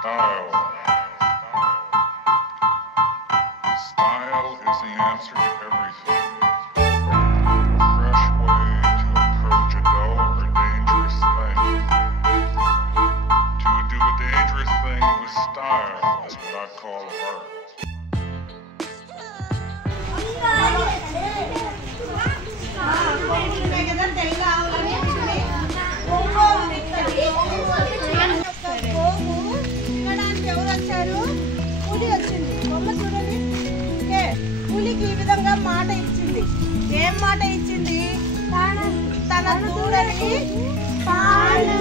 Style. Style is the answer to everything. A fresh way to approach a dull or dangerous thing. To do a dangerous thing with style is what I call art. పులికి ఈ విధంగా మాట ఇచ్చింది. ఏం మాట ఇచ్చింది? తన దూడని పాలు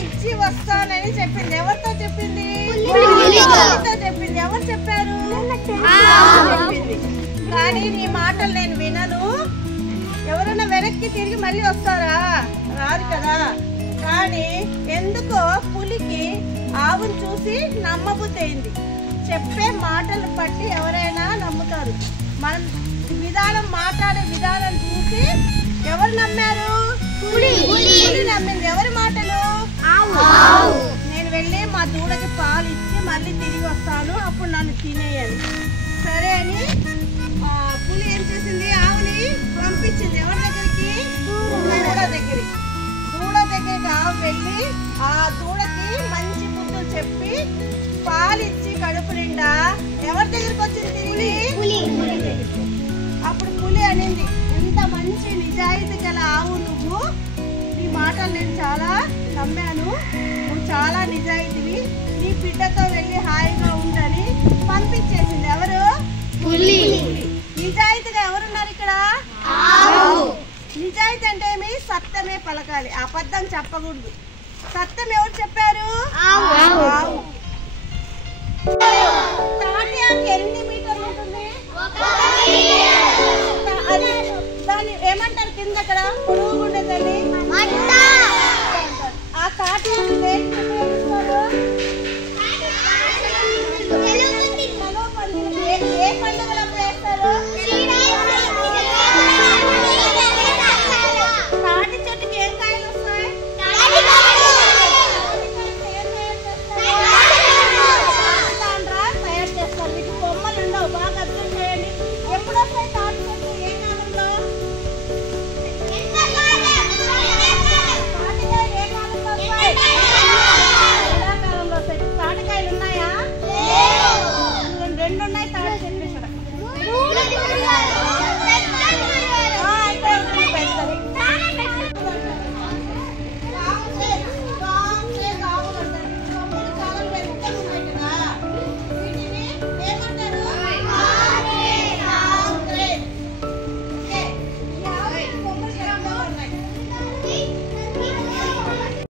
ఇచ్చి వస్తానని చెప్పింది. ఎవరితో చెప్పింది? పులితో చెప్పింది. ఎవరు చెప్పారు? చెప్పింది. కానీ నీ మాటలు నేను వినను. ఎవరైనా వెనక్కి తిరిగి మళ్ళీ వస్తారా? రాదు కదా. కానీ ఎందుకో పులికి ఆవును చూసి నమ్మబుద్ధి అయింది. చెప్పే మాటలు బట్టి ఎవరైనా నమ్ముతారు. మనం విధానం మాట్లాడే విధానం చూసి ఎవరు నమ్మారు? పులి నమ్మింది. ఎవరి మాటలు? నేను వెళ్ళి మా దూడకి పాలు ఇచ్చి మళ్ళీ తిరిగి వస్తాను, అప్పుడు నన్ను తినేయాలి. సరే అని పులి ఏం చేసింది? ఆవుని పంపించింది. ఎవరి దగ్గరికి? దూడ దగ్గరికి. దూడ దగ్గరికి ఆవు వెళ్ళి ఆ దూడకి మంచి బుద్ధులు చెప్పి పాలిచ్చి కడుపు నిండా ఎవరి దగ్గరికి వచ్చింది? తిరిగి అప్పుడు పులి అనింది, ఎంత మంచి నిజాయితీ గల ఆవు నువ్వు, నీ మాటలు నేను చాలా నమ్మాను, నువ్వు చాలా నిజాయితీవి, నీ బిడ్డతో వెళ్ళి హాయిగా ఉండని పంపించేసింది. ఎవరు? పులి. నిజాయితీగా ఎవరున్నారు ఇక్కడ? నిజాయితీ అంటే ఏమి? సత్యమే పలకాలి, అబద్ధం చెప్పకూడదు. సత్యం ఎవరు చెప్పారు? ఆవు. తాటి ఎన్ని మీటర్లు ఉంటుంది? అది దాన్ని ఏమంటారు? కింద అక్కడ